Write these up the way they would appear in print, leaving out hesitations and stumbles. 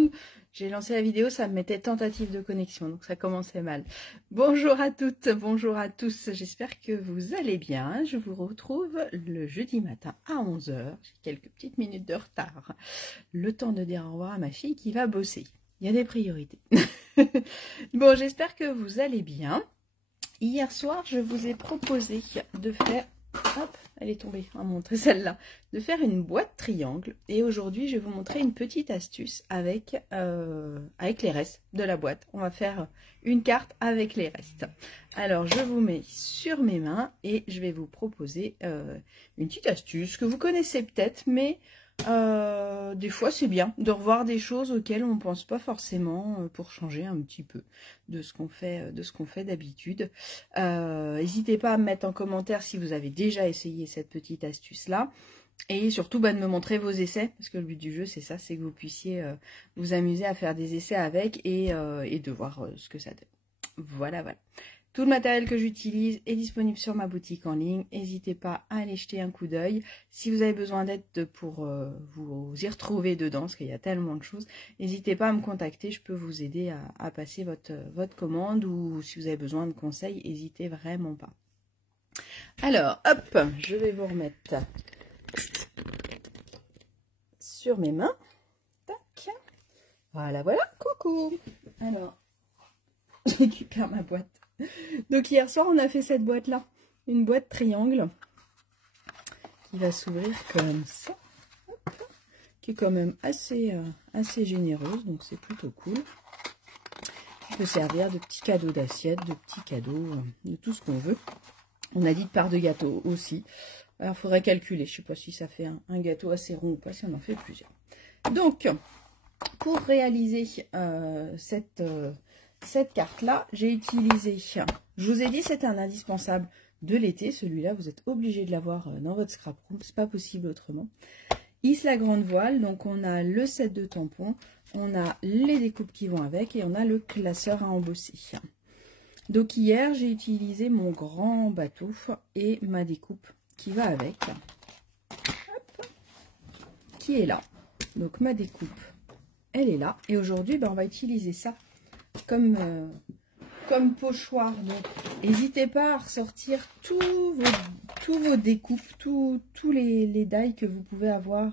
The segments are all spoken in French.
secondes, j'ai lancé la vidéo, ça me mettait tentative de connexion, donc ça commençait mal. Bonjour à toutes, bonjour à tous, j'espère que vous allez bien. Je vous retrouve le jeudi matin à 11 h, j'ai quelques petites minutes de retard. Le temps de dire au revoir à ma fille qui va bosser. Il y a des priorités. Bon, j'espère que vous allez bien. Hier soir, je vous ai proposé de faire... Hop, elle est tombée, on va montrer celle-là. De faire une boîte triangle. Et aujourd'hui, je vais vous montrer une petite astuce avec les restes de la boîte. On va faire une carte avec les restes. Alors, je vous mets sur mes mains et je vais vous proposer une petite astuce que vous connaissez peut-être, mais des fois, c'est bien de revoir des choses auxquelles on ne pense pas forcément pour changer un petit peu de ce qu'on fait d'habitude. N'hésitez pas à me mettre en commentaire si vous avez déjà essayé cette petite astuce-là. Et surtout, de me montrer vos essais, parce que le but du jeu, c'est ça, c'est que vous puissiez vous amuser à faire des essais avec et de voir ce que ça donne. Voilà, voilà. Tout le matériel que j'utilise est disponible sur ma boutique en ligne. N'hésitez pas à aller jeter un coup d'œil. Si vous avez besoin d'aide pour vous y retrouver dedans, parce qu'il y a tellement de choses, n'hésitez pas à me contacter. Je peux vous aider à passer votre commande, ou si vous avez besoin de conseils, n'hésitez vraiment pas. Alors, hop, je vais vous remettre sur mes mains. Tac. Voilà, voilà. Coucou. Alors, je récupère ma boîte. Donc hier soir, on a fait cette boîte-là. Une boîte triangle qui va s'ouvrir comme ça. Hop, qui est quand même assez généreuse. Donc c'est plutôt cool. Qui peut servir de petits cadeaux d'assiette, de petits cadeaux, de tout ce qu'on veut. On a dit de part de gâteau aussi. Alors, il faudrait calculer. Je ne sais pas si ça fait un gâteau assez rond ou pas, si on en fait plusieurs. Donc, pour réaliser cette carte-là, j'ai utilisé, je vous ai dit, c'est un indispensable de l'été. Celui-là, vous êtes obligé de l'avoir dans votre scraproom. C'est pas possible autrement. Isla Grande Voile. Donc, on a le set de tampons. On a les découpes qui vont avec. Et on a le classeur à embosser. Donc, hier, j'ai utilisé mon grand bateau et ma découpe qui va avec. Hop, qui est là. Donc, ma découpe, elle est là. Et aujourd'hui, on va utiliser ça comme pochoir. Donc, n'hésitez pas à ressortir tous vos découpes, tous les die que vous pouvez avoir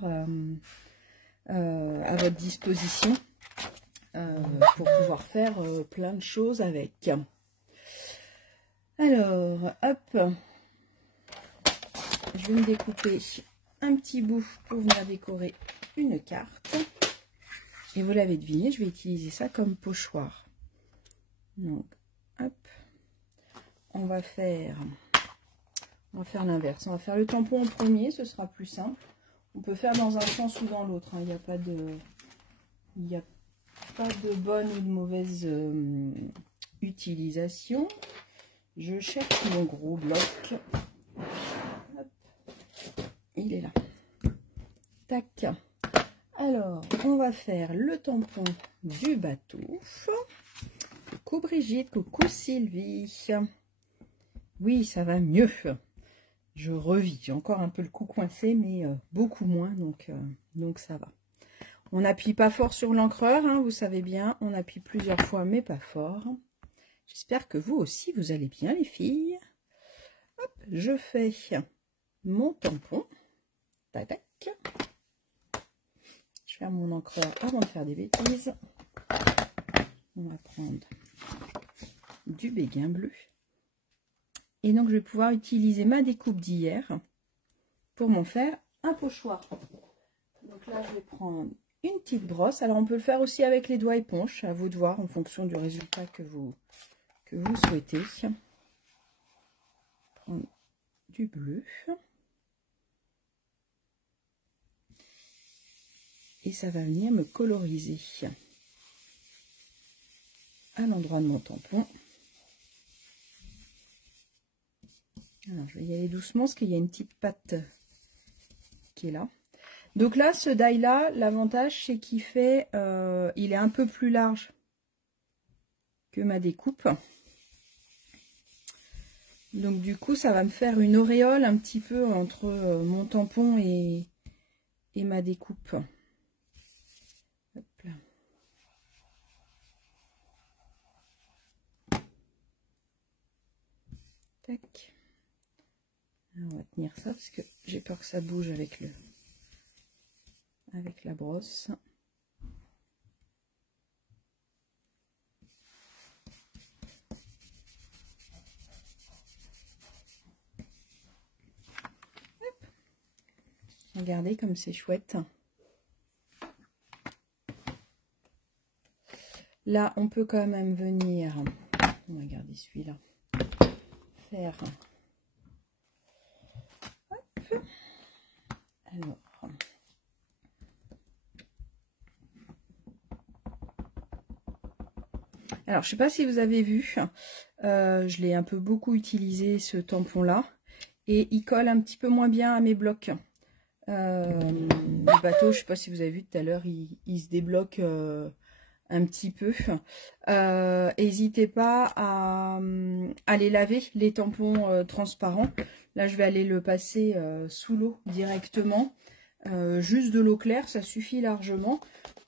à votre disposition pour pouvoir faire plein de choses avec. Alors, hop, je vais me découper un petit bout pour venir décorer une carte. Et vous l'avez deviné, je vais utiliser ça comme pochoir. Donc, hop, on va faire l'inverse. On va faire le tampon en premier, ce sera plus simple. On peut faire dans un sens ou dans l'autre. Il n'y a pas de bonne ou de mauvaise utilisation. Je cherche mon gros bloc. Hop, il est là. Tac. Alors, on va faire le tampon du bateau. Coucou Brigitte, coucou Sylvie. Oui, ça va mieux. Je revis. J'ai encore un peu le cou coincé, mais beaucoup moins, donc ça va. On n'appuie pas fort sur l'encreur, hein, vous savez bien. On appuie plusieurs fois, mais pas fort. J'espère que vous aussi, vous allez bien, les filles. Hop, je fais mon tampon. Tac, tac. Je ferme mon encreur avant de faire des bêtises. On va prendre du béguin bleu. Et donc, je vais pouvoir utiliser ma découpe d'hier pour m'en faire un pochoir. Donc là, je vais prendre une petite brosse. Alors, on peut le faire aussi avec les doigts éponges. À vous de voir en fonction du résultat que vous souhaitez. Prendre du bleu. Et ça va venir me coloriser à l'endroit de mon tampon. Alors, je vais y aller doucement parce qu'il y a une petite patte qui est là. Donc là, ce die-là, l'avantage, c'est qu'il fait, il est un peu plus large que ma découpe. Donc du coup, ça va me faire une auréole un petit peu entre mon tampon et ma découpe. Hop là. Tac. Alors, on va tenir ça parce que j'ai peur que ça bouge avec la brosse. Hop. Regardez comme c'est chouette. Là, on peut quand même venir, on va garder celui-là, faire, hop, alors, je sais pas si vous avez vu, je l'ai un peu beaucoup utilisé ce tampon-là, et il colle un petit peu moins bien à mes blocs. Le bateau, je sais pas si vous avez vu tout à l'heure, il se débloque un petit peu. N'hésitez pas à les laver, les tampons transparents. Là, je vais aller le passer sous l'eau directement. Juste de l'eau claire, ça suffit largement.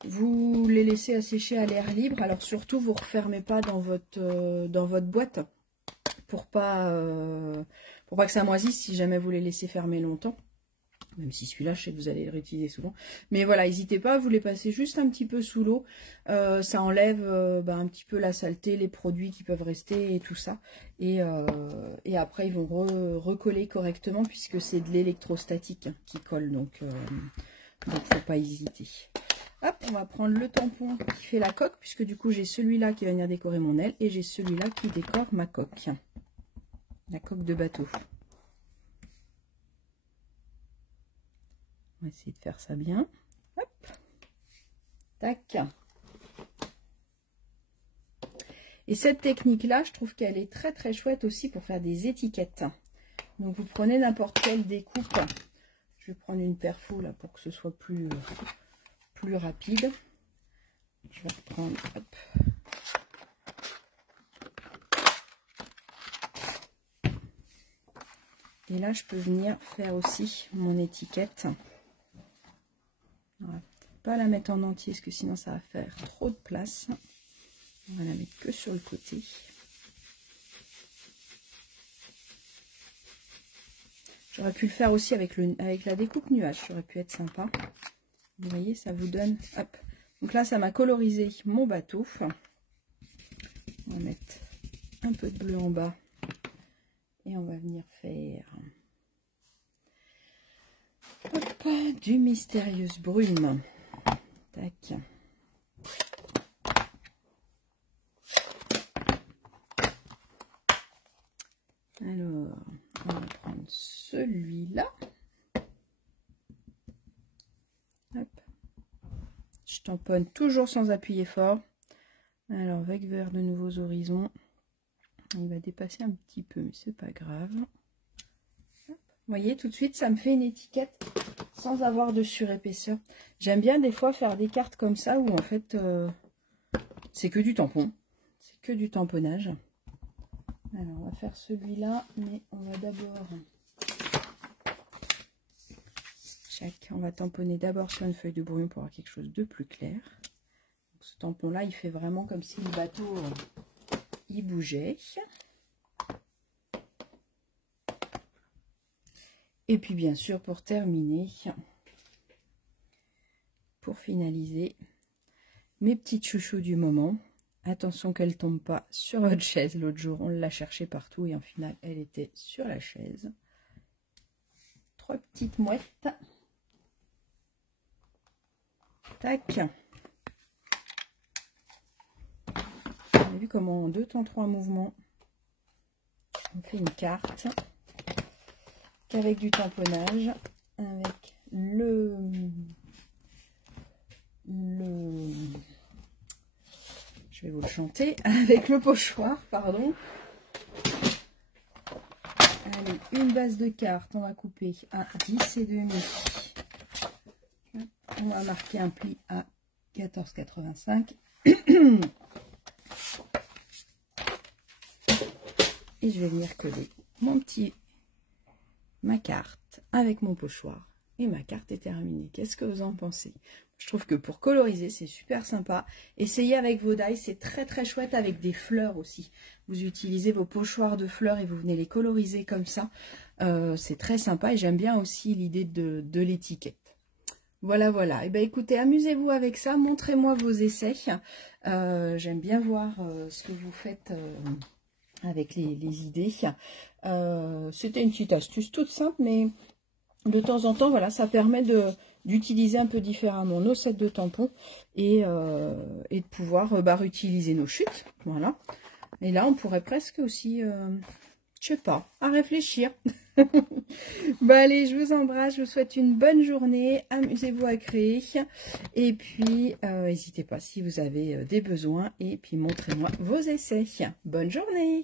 Vous les laissez assécher à l'air libre. Alors surtout, vous ne refermez pas dans votre boîte pour pas que ça moisisse si jamais vous les laissez fermer longtemps. Même si celui-là, je sais que vous allez le réutiliser souvent. Mais voilà, n'hésitez pas à vous les passer juste un petit peu sous l'eau. Ça enlève un petit peu la saleté, les produits qui peuvent rester et tout ça. Et après, ils vont recoller correctement puisque c'est de l'électrostatique qui colle. Donc, faut pas hésiter. Hop, on va prendre le tampon qui fait la coque puisque du coup, j'ai celui-là qui va venir décorer mon aile et j'ai celui-là qui décore ma coque. La coque de bateau. On va essayer de faire ça bien. Hop. Tac. Et cette technique-là, je trouve qu'elle est très très chouette aussi pour faire des étiquettes. Donc vous prenez n'importe quelle découpe. Je vais prendre une perfo là pour que ce soit plus rapide. Je vais reprendre. Hop. Et là, je peux venir faire aussi mon étiquette. On va pas la mettre en entier parce que sinon ça va faire trop de place. On va la mettre que sur le côté. J'aurais pu le faire aussi avec la découpe nuage, ça aurait pu être sympa. Vous voyez, ça vous donne. Hop. Donc là, ça m'a colorisé mon bateau. On va mettre un peu de bleu en bas. Et on va venir faire hop, du mystérieuse brume. Tac. Alors, on va prendre celui-là. Je tamponne toujours sans appuyer fort. Alors, vague vers de nouveaux horizons. Il va dépasser un petit peu, mais c'est pas grave. Vous voyez, tout de suite, ça me fait une étiquette sans avoir de surépaisseur. J'aime bien des fois faire des cartes comme ça où en fait, c'est que du tampon. C'est que du tamponnage. Alors, on va faire celui-là, mais on va d'abord... On va tamponner d'abord sur une feuille de brume pour avoir quelque chose de plus clair. Donc, ce tampon-là, il fait vraiment comme si le bateau... il bougeait. Et puis bien sûr pour terminer, pour finaliser, mes petites chouchous du moment. Attention qu'elle ne tombe pas sur votre chaise. L'autre jour on l'a cherchée partout et en final elle était sur la chaise. 3 petites mouettes. Tac. On a vu comment en 2 temps 3 mouvements on fait une carte qu'avec du tamponnage, avec je vais vous le chanter, avec le pochoir, pardon. Allez, une base de carte, on va couper à 10,5. On va marquer un pli à 14,85. Et je vais venir coller ma carte avec mon pochoir. Et ma carte est terminée. Qu'est-ce que vous en pensez? Je trouve que pour coloriser, c'est super sympa. Essayez avec vos die, c'est très très chouette avec des fleurs aussi. Vous utilisez vos pochoirs de fleurs et vous venez les coloriser comme ça. C'est très sympa et j'aime bien aussi l'idée de l'étiquette. Voilà, voilà. Et ben écoutez, amusez-vous avec ça. Montrez-moi vos essais. J'aime bien voir ce que vous faites avec les idées. C'était une petite astuce toute simple, mais de temps en temps, voilà, ça permet d'utiliser un peu différemment nos sets de tampons et de pouvoir réutiliser nos chutes. Voilà. Et là, on pourrait presque aussi, je sais pas, à réfléchir. Bon, allez, je vous embrasse, je vous souhaite une bonne journée. Amusez-vous à créer. Et puis, n'hésitez pas si vous avez des besoins. Et puis, montrez-moi vos essais. Bonne journée!